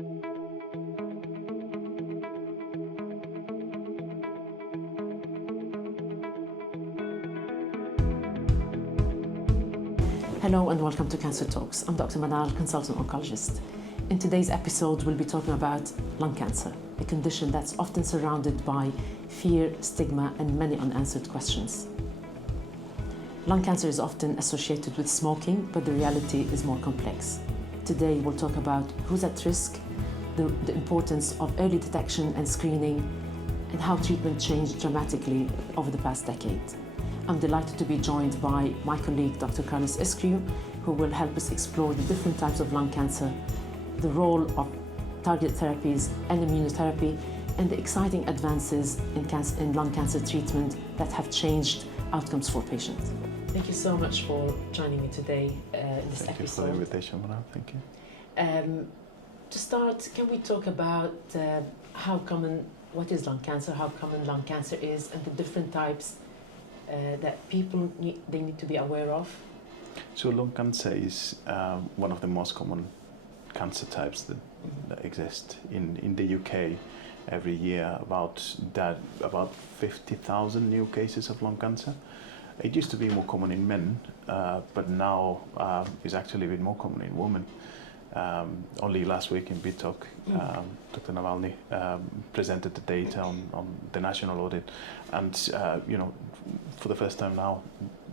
Hello and welcome to Cancer Talks. I'm Dr. Manal, consultant oncologist. In today's episode, we'll be talking about lung cancer, a condition that's often surrounded by fear, stigma, and many unanswered questions. Lung cancer is often associated with smoking, but the reality is more complex. Today, we'll talk about who's at risk, the importance of early detection and screening, and how treatment changed dramatically over the past decade. I'm delighted to be joined by my colleague, Dr. Carles Escriu, who will help us explore the different types of lung cancer, the role of targeted therapies and immunotherapy, and the exciting advances in lung cancer treatment that have changed outcomes for patients. Thank you so much for joining me today in this episode. Thank you for the invitation, Manal. Thank you. To start, can we talk about what is lung cancer, how common lung cancer is, and the different types that people need to be aware of? So lung cancer is one of the most common cancer types that exist in the UK. Every year, about 50,000 new cases of lung cancer. It used to be more common in men, but now is actually a bit more common in women. Only last week in BTOC, Dr. Navalny presented the data on the national audit, and for the first time now,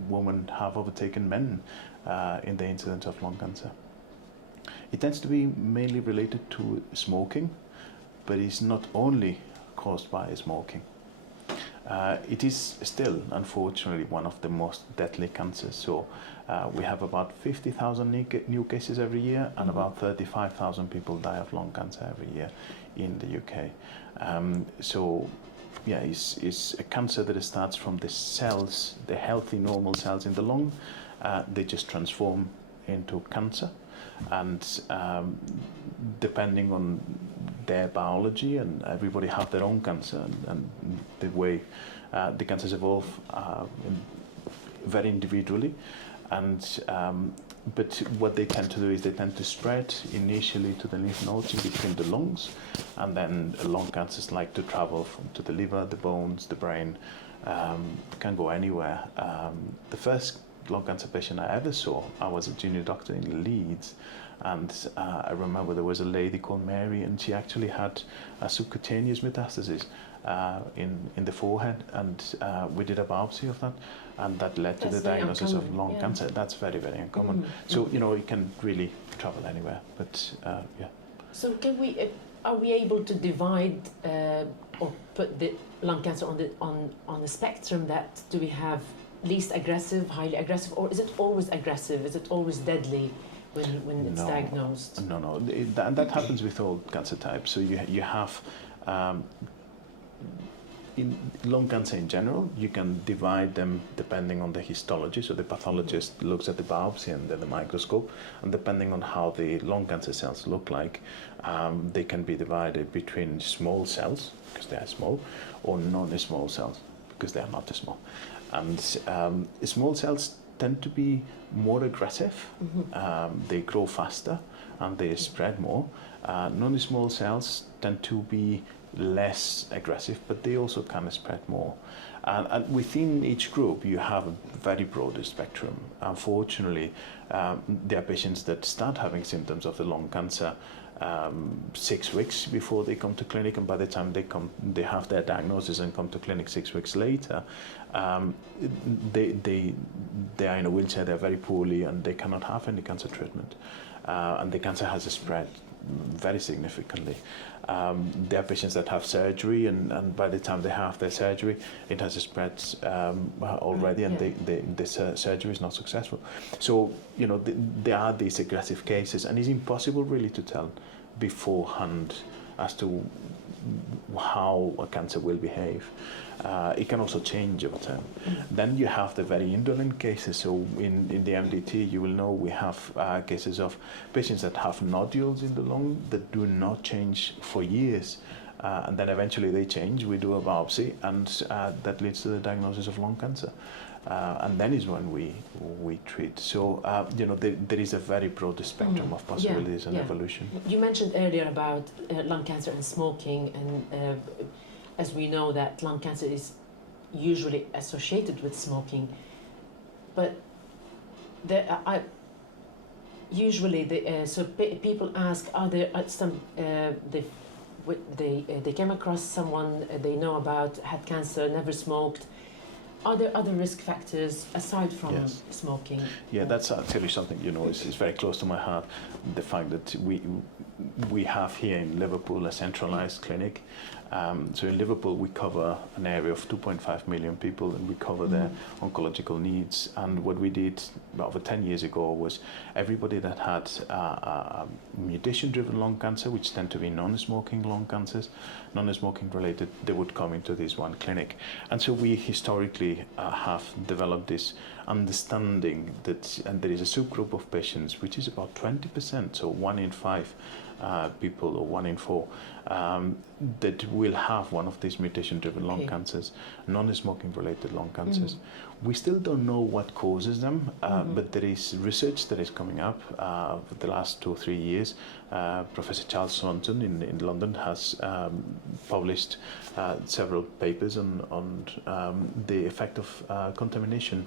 women have overtaken men in the incidence of lung cancer. It tends to be mainly related to smoking, but it's not only caused by smoking. It is still, unfortunately, one of the most deadly cancers. So we have about 50,000 new cases every year, and about 35,000 people die of lung cancer every year in the UK. It's a cancer that starts from the cells, the healthy, normal cells in the lung. They just transform into cancer, and depending on their biology, and everybody have their own cancer, and the way the cancers evolve very individually, and but what they tend to do is they tend to spread initially to the lymph nodes in between the lungs, and then lung cancers like to travel to the liver, the bones, the brain, can go anywhere. The first lung cancer patient I ever saw, I was a junior doctor in Leeds, and I remember there was a lady called Mary, and she actually had a subcutaneous metastasis in the forehead, and we did a biopsy of that, and that led to the diagnosis of lung cancer. That's very, very uncommon. So it can really travel anywhere, but yeah. So are we able to divide or put the lung cancer on the spectrum that do we have least aggressive, highly aggressive, or is it always aggressive? Is it always deadly when it's diagnosed? No. That happens with all cancer types. So you have in lung cancer in general, you can divide them depending on the histology. So the pathologist looks at the biopsy under the microscope, and depending on how the lung cancer cells look like, they can be divided between small cells, because they are small, or non-small cells, because they are not small. And small cells tend to be more aggressive, they grow faster, and they spread more. Non-small cells tend to be less aggressive, but they also can spread more. And within each group, you have a very broad spectrum. Unfortunately, there are patients that start having symptoms of the lung cancer 6 weeks before they come to clinic, and by the time they have their diagnosis and come to clinic 6 weeks later, they are in a wheelchair, they're very poorly, and they cannot have any cancer treatment. And the cancer has spread very significantly. There are patients that have surgery, and by the time they have their surgery, it has spread already, and the surgery is not successful. So, there are these aggressive cases, and it's impossible really to tell beforehand as to how a cancer will behave. It can also change over time. Then you have the very indolent cases. So in the MDT, you will know we have cases of patients that have nodules in the lung that do not change for years. And then eventually they change. We do a biopsy, and that leads to the diagnosis of lung cancer. and then is when we treat. So there is a very broad spectrum of possibilities and evolution. You mentioned earlier about lung cancer and smoking, and as we know that lung cancer is usually associated with smoking, but people ask, are there some they came across someone they know about had cancer, never smoked. Are there other risk factors aside from smoking? Yeah, that's actually something is very close to my heart. The fact that we have here in Liverpool a centralised clinic. So in Liverpool we cover an area of 2.5 million people, and we cover their oncological needs. And what we did over 10 years ago was everybody that had mutation-driven lung cancer, which tend to be non-smoking lung cancers, non-smoking related, they would come into this one clinic. And so we historically have developed this understanding that, and there is a subgroup of patients, which is about 20%, so 1 in 5 people, or 1 in 4, that will have one of these mutation-driven lung cancers, non-smoking related lung cancers. We still don't know what causes them, but there is research that is coming up for the last 2 or 3 years. Professor Charles Escriu in London has published several papers on the effect of contamination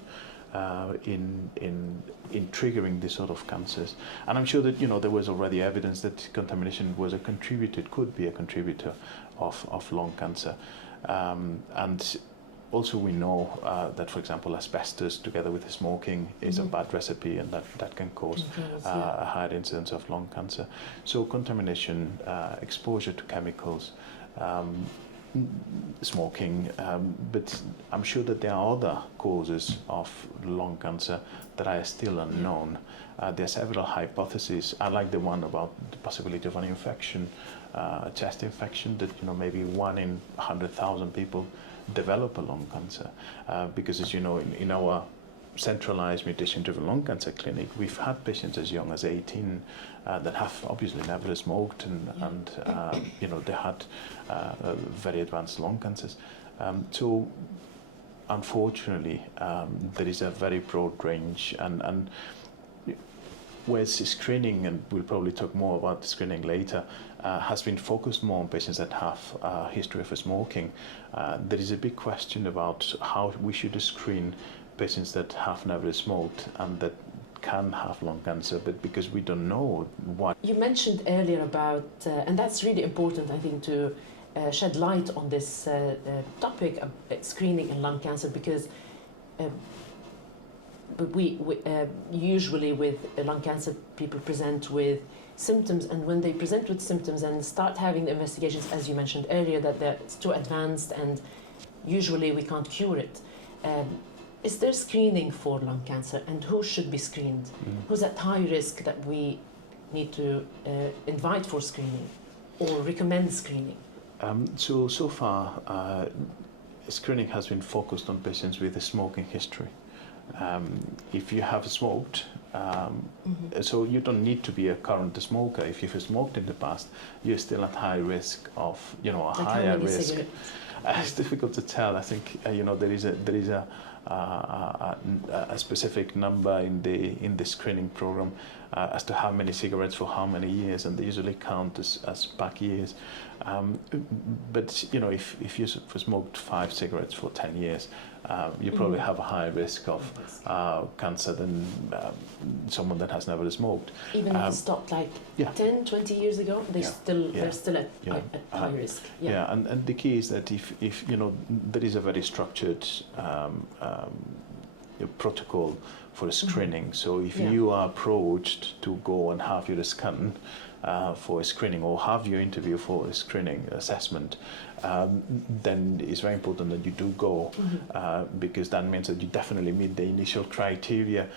in triggering this sort of cancers. And I'm sure that there was already evidence that contamination was could be a contributor of lung cancer. And also we know that, for example, asbestos together with smoking is a bad recipe, and that can cause a higher incidence of lung cancer. So contamination, exposure to chemicals, smoking, but I'm sure that there are other causes of lung cancer that are still unknown. There are several hypotheses. I like the one about the possibility of an infection, a chest infection, that maybe 1 in 100,000 people develop a lung cancer, because as you know, in our centralized mutation-driven lung cancer clinic, we've had patients as young as 18 that have obviously never smoked, and they had very advanced lung cancers. So unfortunately, there is a very broad range, and whereas screening, and we'll probably talk more about screening later, has been focused more on patients that have a history of smoking, there is a big question about how we should screen patients that have never smoked and that can have lung cancer, but because we don't know what. You mentioned earlier about, and that's really important, I think, to shed light on this topic of screening in lung cancer, because we usually with lung cancer people present with symptoms, and when they present with symptoms and start having the investigations, as you mentioned earlier, that it's too advanced and usually we can't cure it. Is there screening for lung cancer, and who should be screened? Who's at high risk that we need to invite for screening or recommend screening? So far, screening has been focused on patients with a smoking history. If you have smoked, so you don't need to be a current smoker. If you've smoked in the past, you're still at high risk of, a higher risk. Cigarettes? It's difficult to tell. I think there is a specific number in the screening program as to how many cigarettes for how many years, and they usually count as pack years. But if you smoked 5 cigarettes for 10 years, you probably have a higher risk of cancer than someone that has never smoked. Even if it stopped 10, 20 years ago, they're still at high risk. Yeah, and the key is that if there is a very structured protocol for screening. So if you are approached to go and have your scan for a screening, or have your interview for a screening assessment, then it's very important that you do go, because that means that you definitely meet the initial criteria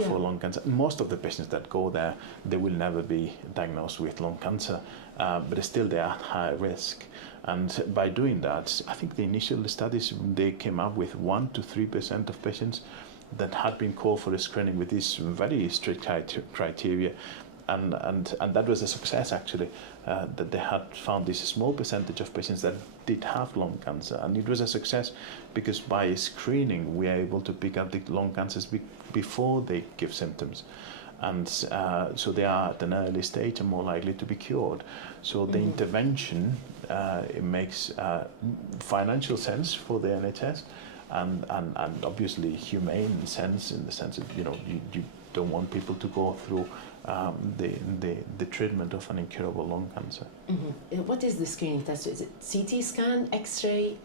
for lung cancer. Most of the patients that go there, they will never be diagnosed with lung cancer, but still they are at high risk. And by doing that, I think the initial studies, they came up with 1 to 3% of patients that had been called for a screening with these very strict criteria and that was a success actually, that they had found this small percentage of patients that did have lung cancer, and it was a success because by screening we are able to pick up the lung cancers before they give symptoms, and so they are at an early stage and more likely to be cured. So the intervention, it makes financial sense for the NHS, and obviously humane sense, in the sense that you don't want people to go through the treatment of an incurable lung cancer. What is the screening test? Is it CT scan, X-ray?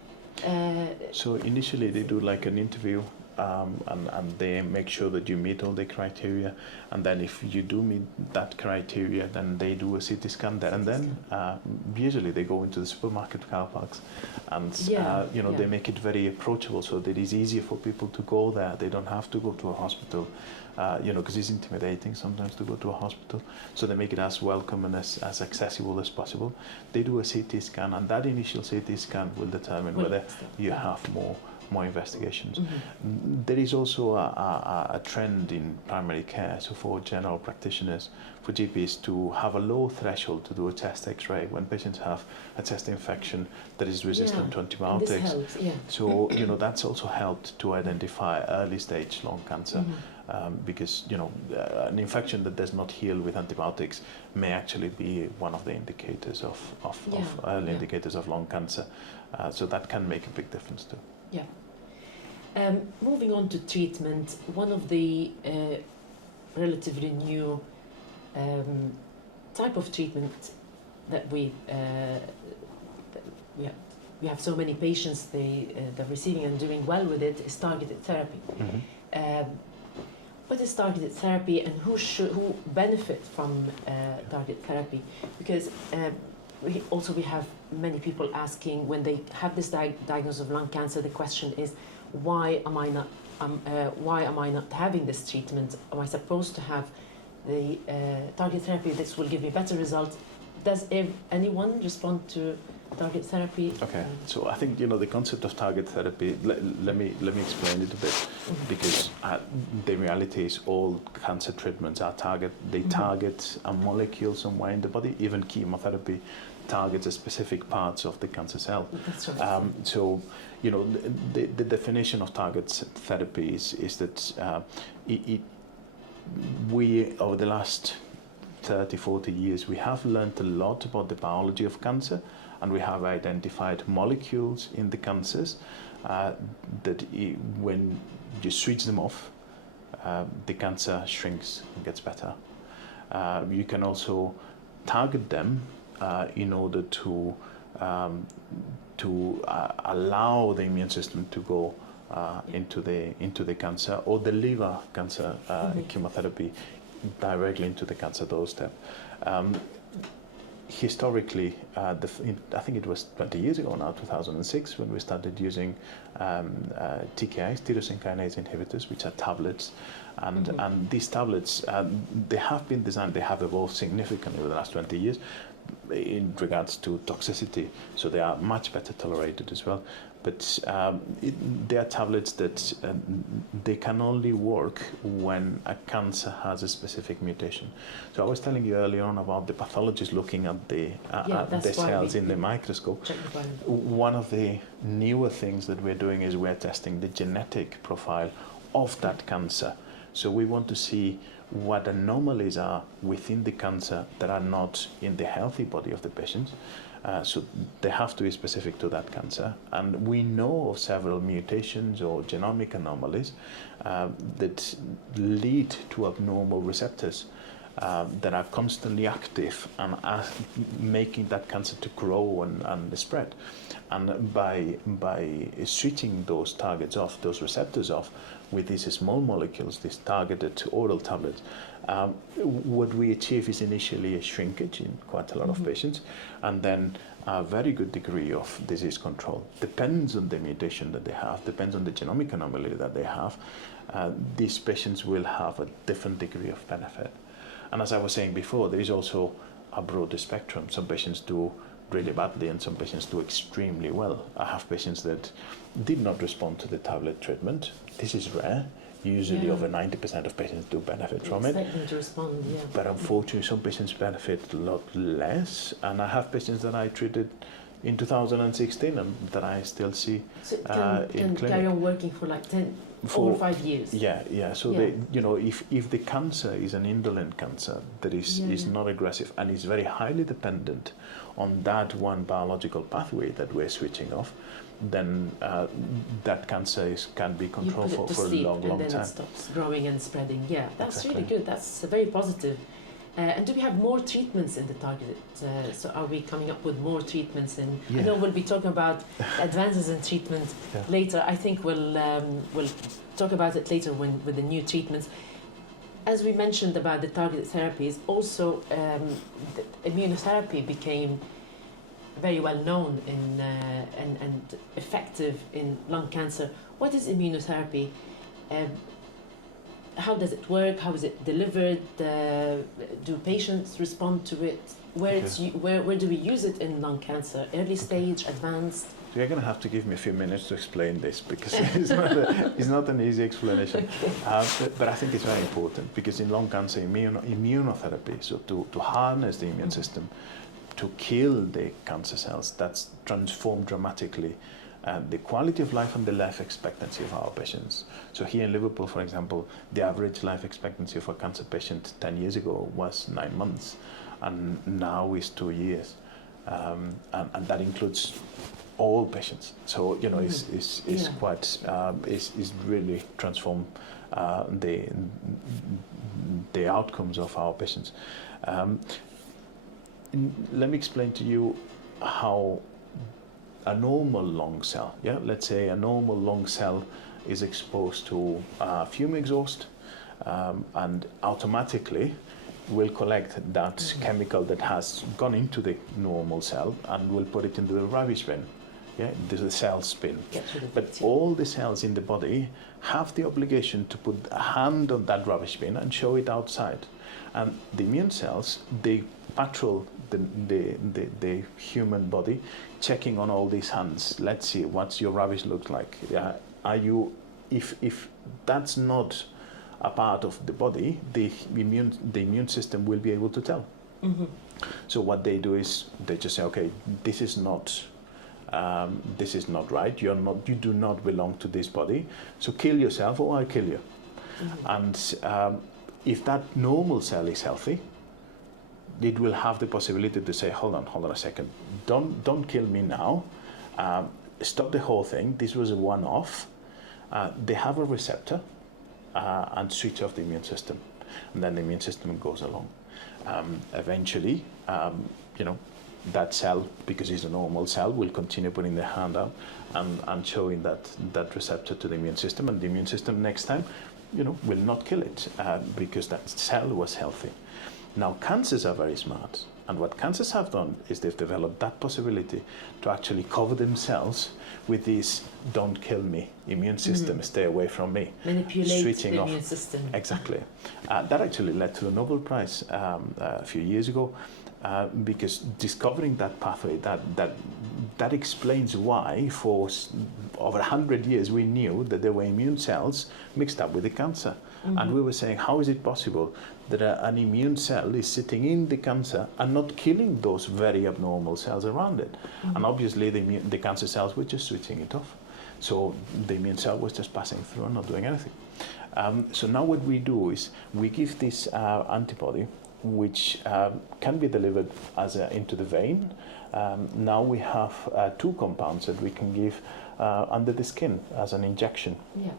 So initially they do like an interview, and they make sure that you meet all the criteria, and then if you do meet that criteria, then they do a CT scan there and then. Usually they go into the supermarket car parks, and they make it very approachable so that it's easier for people to go there. They don't have to go to a hospital, because it's intimidating sometimes to go to a hospital. So they make it as welcome and as accessible as possible. They do a CT scan, and that initial CT scan will determine whether you have more investigations. There is also a trend in primary care, so for general practitioners, for GPs, to have a low threshold to do a chest X-ray when patients have a chest infection that is resistant to antibiotics. This helps, So that's also helped to identify early stage lung cancer, because an infection that does not heal with antibiotics may actually be one of the indicators of early indicators of lung cancer. So that can make a big difference too. Yeah. Moving on to treatment, one of the relatively new type of treatment that we have so many patients they're receiving and doing well with it is targeted therapy. What is targeted therapy, and who benefit from targeted therapy? Because we have many people asking when they have this diagnosis of lung cancer. The question is, why am I not having this treatment? Am I supposed to have the target therapy? This will give me better results. Does anyone respond to target therapy? Okay, so I think the concept of target therapy. Let me explain it a bit, because the reality is all cancer treatments are target. They target a molecule somewhere in the body. Even chemotherapy targets a specific parts of the cancer cell. That's right. So the definition of target therapy is that we over the last 30-40 years we have learned a lot about the biology of cancer, and we have identified molecules in the cancers that when you switch them off, the cancer shrinks and gets better. You can also target them in order to allow the immune system to go into the cancer, or deliver cancer chemotherapy directly into the cancer doorstep. Historically, I think it was 20 years ago now, 2006, when we started using TKIs, tyrosine kinase inhibitors, which are tablets. And these tablets, they have been designed, they have evolved significantly over the last 20 years in regards to toxicity, so they are much better tolerated as well. But they are tablets that they can only work when a cancer has a specific mutation. So I was telling you earlier on about the pathologist looking at the cells in the microscope. One of the newer things that we're doing is we're testing the genetic profile of that cancer. So we want to see what anomalies are within the cancer that are not in the healthy body of the patient. So they have to be specific to that cancer. And we know of several mutations or genomic anomalies that lead to abnormal receptors that are constantly active and making that cancer to grow and spread. And by switching those targets off, those receptors off, with these small molecules, these targeted oral tablets, what we achieve is initially a shrinkage in quite a lot of patients, and then a very good degree of disease control. Depends on the mutation that they have, depends on the genomic anomaly that they have. These patients will have a different degree of benefit. And as I was saying before, there is also a broader spectrum. Some patients do really badly and some patients do extremely well. I have patients that did not respond to the tablet treatment. This is rare. Usually over 90% of patients do benefit from it. Expect them to respond, yeah. But unfortunately, some patients benefit a lot less. And I have patients that I treated in 2016 and that I still see So it in can clinic. carry on working for like 10 or 5 years. Yeah. So Yeah. they, you know, if the cancer is an indolent cancer that is not aggressive and is very highly dependent on that one biological pathway that we're switching off, then that cancer can be controlled for a long and then time. it stops growing and spreading. Yeah, that's Exactly. really good. That's very positive. And do we have more treatments in the targeted? So are we coming up with more treatments? And I know we'll be talking about advances in treatment later. I think we'll talk about it later with the new treatments. As we mentioned about the targeted therapies, also the immunotherapy became very well known and effective in lung cancer. What is immunotherapy? How does it work? How is it delivered? Do patients respond to it? Where do we use it in lung cancer? Early stage, advanced? So you're going to have to give me a few minutes to explain this because it's not an easy explanation. Okay. But I think it's very important because in lung cancer, immunotherapy, so to harness the immune system, to kill the cancer cells, that's transformed dramatically the quality of life and the life expectancy of our patients. So here in Liverpool, for example, the average life expectancy of a cancer patient 10 years ago was 9 months, and now is 2 years, and that includes all patients. So you know, it's quite is really transformed the outcomes of our patients. Let me explain to you how a normal lung cell, let's say a normal lung cell is exposed to fume exhaust and automatically will collect that chemical that has gone into the normal cell and will put it into the rubbish bin. The cells bin. But all the cells in the body have the obligation to put a hand on that rubbish bin and show it outside. And the immune cells, they patrol the human body, checking on all these hands. Let's see what's your rubbish look like. Are you, if that's not a part of the body, the immune system will be able to tell. So what they do is they just say, okay, this is not right. You do not belong to this body. So kill yourself, or I'll kill you. And if that normal cell is healthy, it will have the possibility to say, hold on a second, don't kill me now, stop the whole thing, this was a one-off. They have a receptor and switch off the immune system, and then the immune system goes along. Eventually, that cell, because it's a normal cell, will continue putting their hand out and showing that receptor to the immune system, and the immune system next time, will not kill it because that cell was healthy. Now, cancers are very smart, and what cancers have done is they've developed that possibility to actually cover themselves with this "don't kill me" immune system, stay away from me, manipulate switching the off. immune system. Exactly. That actually led to the Nobel Prize a few years ago, because discovering that pathway, that explains why for over 100 years we knew that there were immune cells mixed up with the cancer. And we were saying, how is it possible that an immune cell is sitting in the cancer and not killing those very abnormal cells around it? And obviously the cancer cells were just switching it off. So the immune cell was just passing through and not doing anything. So now what we do is we give this antibody, which can be delivered into the vein. Now we have 2 compounds that we can give under the skin as an injection. Yeah.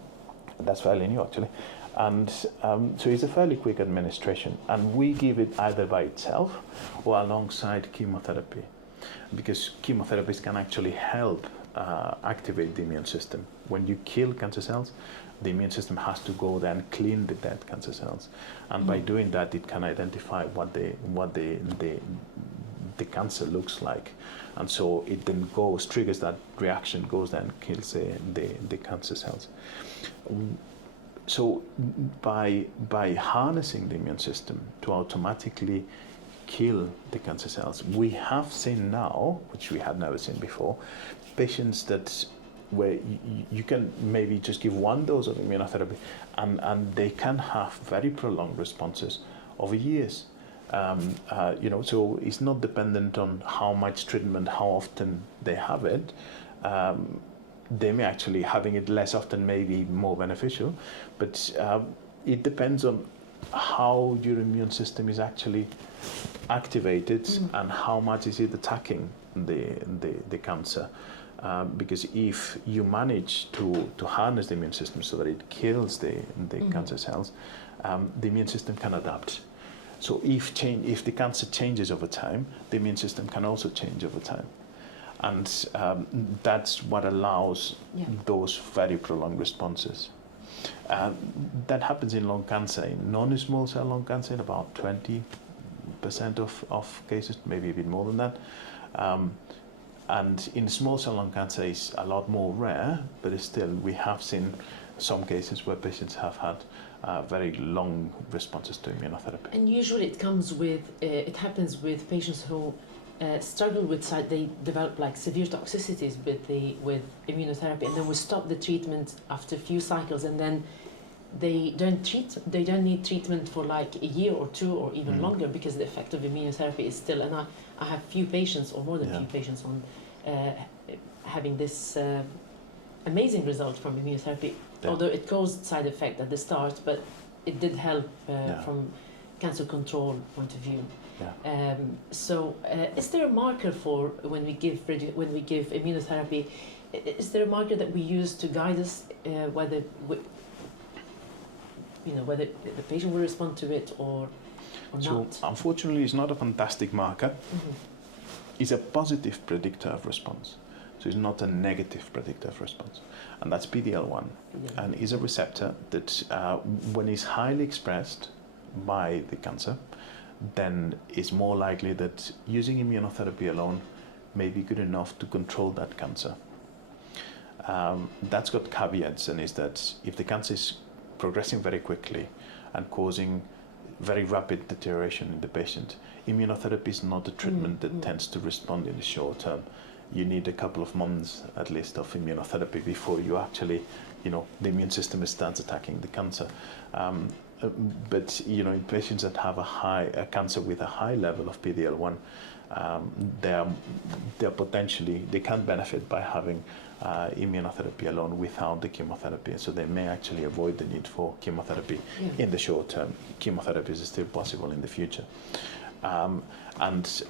That's fairly new, actually. And so it's a fairly quick administration, and we give it either by itself or alongside chemotherapy, because chemotherapies can actually help activate the immune system. When you kill cancer cells, the immune system has to go there and clean the dead cancer cells, and by doing that, it can identify what the cancer looks like, and so it then triggers that reaction, goes there and kills the cancer cells. So by harnessing the immune system to automatically kill the cancer cells, we have seen now, which we had never seen before, patients that where you can maybe just give one dose of immunotherapy, and they can have very prolonged responses over years. So it's not dependent on how much treatment, how often they have it. They may actually having it less often may be more beneficial, but it depends on how your immune system is actually activated and how much is it attacking the cancer. Because if you manage to harness the immune system so that it kills the cancer cells, the immune system can adapt. So if the cancer changes over time, the immune system can also change over time. And that's what allows those very prolonged responses. That happens in lung cancer, in non-small cell lung cancer, in about 20% of cases, maybe a bit more than that. And in small cell lung cancer, it's a lot more rare, but still we have seen some cases where patients have had very long responses to immunotherapy. And usually it happens with patients who struggle with they develop like severe toxicities with immunotherapy, and then we stop the treatment after a few cycles, and then they don't need treatment for like a year or two or even longer, because the effect of immunotherapy is still, and I have few patients, or more than few patients, on having this amazing result from immunotherapy, although it caused side effect at the start, but it did help from cancer control point of view. So is there a marker for when we give immunotherapy? Is there a marker that we use to guide us whether the patient will respond to it or not? So unfortunately, it's not a fantastic marker. It's a positive predictor of response. So it's not a negative predictor of response. And that's PD-L1. And is a receptor that when it's highly expressed by the cancer, then it's more likely that using immunotherapy alone may be good enough to control that cancer. That's got caveats, and is that if the cancer is progressing very quickly and causing very rapid deterioration in the patient, immunotherapy is not a treatment that tends to respond in the short term. You need a couple of months at least of immunotherapy before you actually, the immune system starts attacking the cancer. But in patients that have a cancer with a high level of PD-L1, they can benefit by having immunotherapy alone without the chemotherapy, so they may actually avoid the need for chemotherapy in the short term. Chemotherapy is still possible in the future. But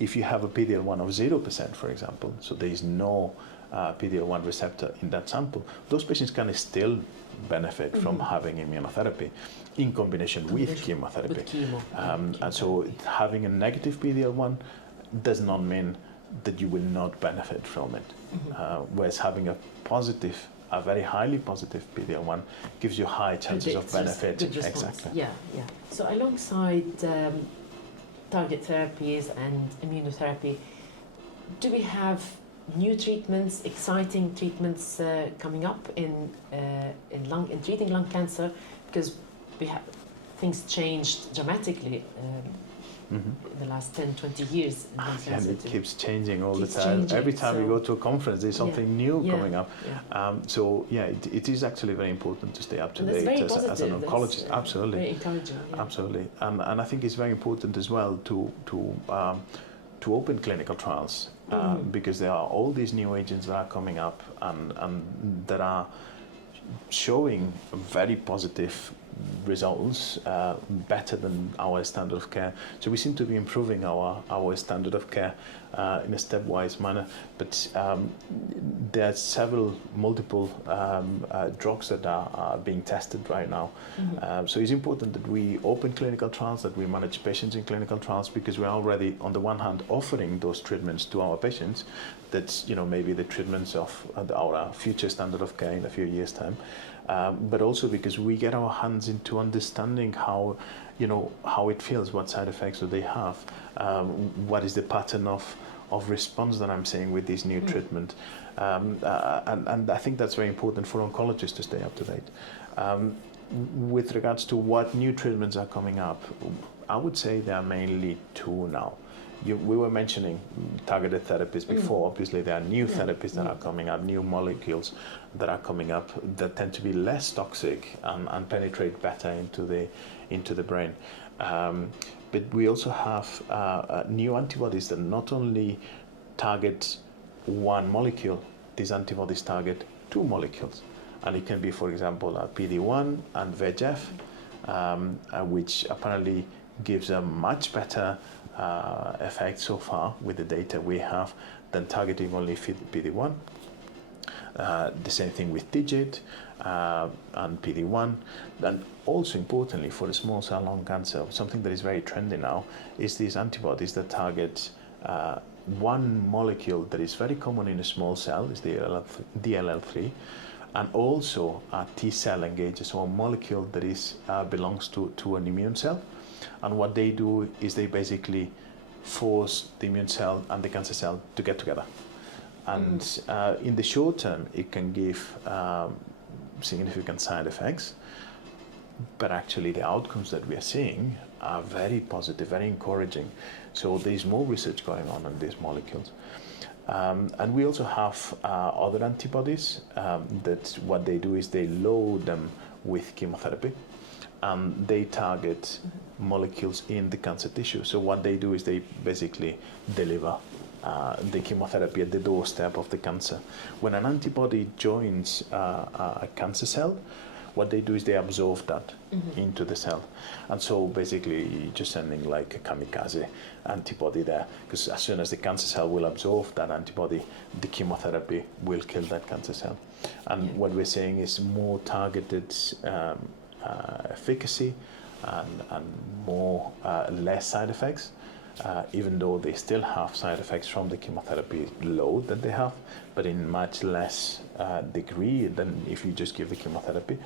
if you have a PD-L1 of 0%, for example, so there is no PD-L1 receptor in that sample, those patients can still benefit from having immunotherapy in combination with chemotherapy. With chemo. And so having a negative PD-L1 does not mean that you will not benefit from it. Whereas having a very highly positive PD-L1 gives you high chances of benefit. Good response. Exactly. Yeah. So alongside target therapies and immunotherapy, do we have new treatments, exciting treatments coming up in treating lung cancer? Because things changed dramatically in the last 10, 20 years. And it keeps changing all the time. Every time we go to a conference, there's something new coming up. It is actually very important to stay up to date as an oncologist. Absolutely. Very encouraging. Absolutely. And I think it's very important as well to open clinical trials because there are all these new agents that are coming up and that are showing very positive results, better than our standard of care. So we seem to be improving our standard of care in a stepwise manner, but there are multiple drugs that are being tested right now. So it's important that we open clinical trials, that we manage patients in clinical trials, because we're already, on the one hand, offering those treatments to our patients that maybe the treatments of our future standard of care in a few years' time, but also because we get our hands into understanding how it feels, what side effects do they have, what is the pattern of response that I'm seeing with this new treatment, and I think that's very important for oncologists to stay up to date. With regards to what new treatments are coming up, I would say there are mainly two now. We were mentioning targeted therapies before. Obviously, there are new therapies that are coming up, new molecules that are coming up that tend to be less toxic and penetrate better into the brain. But we also have new antibodies that not only target one molecule, these antibodies target two molecules. And it can be, for example, a PD-1 and VEGF, which apparently gives a much better effect so far with the data we have than targeting only PD-1. The same thing with TIGIT and PD-1. And also importantly for the small cell lung cancer, something that is very trendy now is these antibodies that target one molecule that is very common in a small cell, is the DLL3, and also a T cell engager, so a molecule that is belongs to an immune cell. And what they do is they basically force the immune cell and the cancer cell to get together. And in the short term, it can give significant side effects, but actually the outcomes that we are seeing are very positive, very encouraging. So there's more research going on these molecules. And we also have other antibodies that what they do is they load them with chemotherapy, and they target molecules in the cancer tissue. So what they do is they basically deliver the chemotherapy at the doorstep of the cancer. When an antibody joins a cancer cell, what they do is they absorb that into the cell. And so basically you're just sending like a kamikaze antibody there, because as soon as the cancer cell will absorb that antibody, the chemotherapy will kill that cancer cell. And what we're saying is more targeted efficacy and more less side effects. Even though they still have side effects from the chemotherapy load that they have, but in much less degree than if you just give the chemotherapy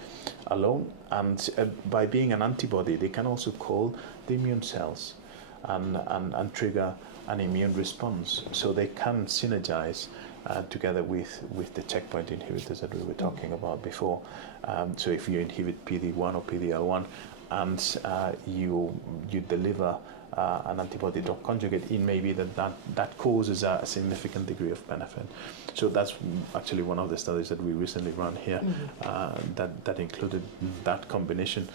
alone. And by being an antibody, they can also call the immune cells and trigger an immune response. So they can synergize together with the checkpoint inhibitors that we were talking about before. So if you inhibit PD-1 or PD-L1 and you deliver an antibody drug conjugate in, maybe that causes a significant degree of benefit. So that's actually one of the studies that we recently ran here that included that combination.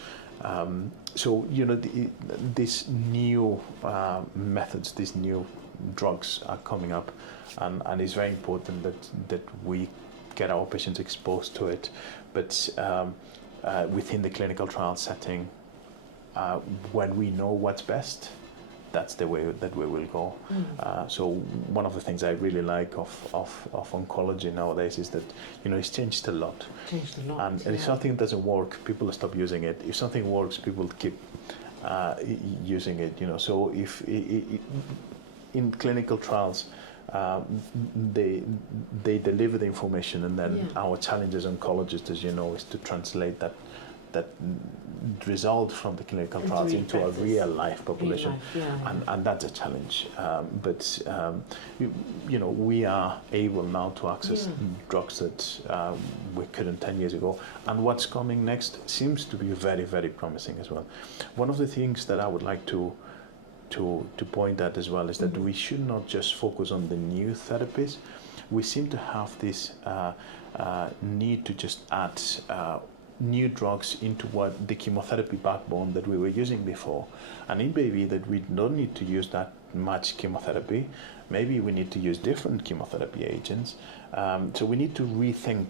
So these new methods, these new drugs are coming up, and it's very important that we get our patients exposed to it. But within the clinical trial setting, when we know what's best, that's the way that we will go. So one of the things I really like of oncology nowadays is that it's changed a lot. And if something doesn't work, people stop using it. If something works, people keep using it. So if in clinical trials, they deliver the information, and then our challenge as oncologists, as you know, is to translate that result from the clinical trials into a real life population. And that's a challenge. But we are able now to access drugs that we couldn't 10 years ago. And what's coming next seems to be very, very promising as well. One of the things that I would like to point at as well is that we should not just focus on the new therapies. We seem to have this need to just add new drugs into what the chemotherapy backbone that we were using before. And it may be that we don't need to use that much chemotherapy. Maybe we need to use different chemotherapy agents. So we need to rethink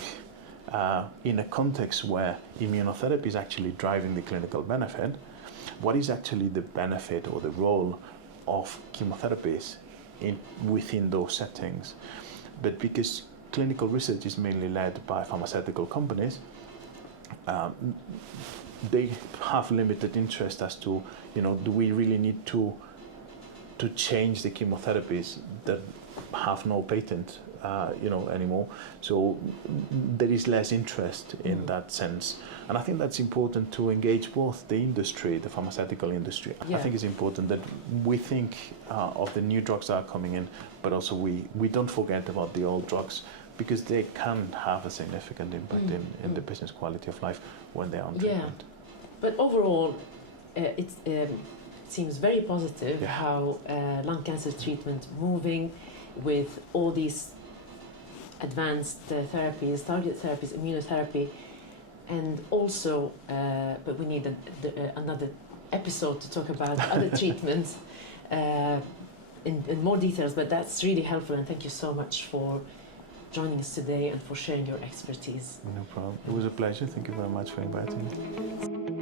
in a context where immunotherapy is actually driving the clinical benefit, what is actually the benefit or the role of chemotherapies within those settings. But because clinical research is mainly led by pharmaceutical companies, they have limited interest as to, do we really need to change the chemotherapies that have no patent, anymore. So there is less interest in that sense. And I think that's important to engage both the industry, the pharmaceutical industry. I think it's important that we think of the new drugs that are coming in, but also we don't forget about the old drugs, because they can have a significant impact in the patient's quality of life when they're on treatment. But overall, it's seems very positive how lung cancer treatment moving with all these advanced therapies, target therapies, immunotherapy, and also, but we need another episode to talk about other treatments in more details, but that's really helpful, and thank you so much for joining us today and for sharing your expertise. No problem. It was a pleasure. Thank you very much for inviting me.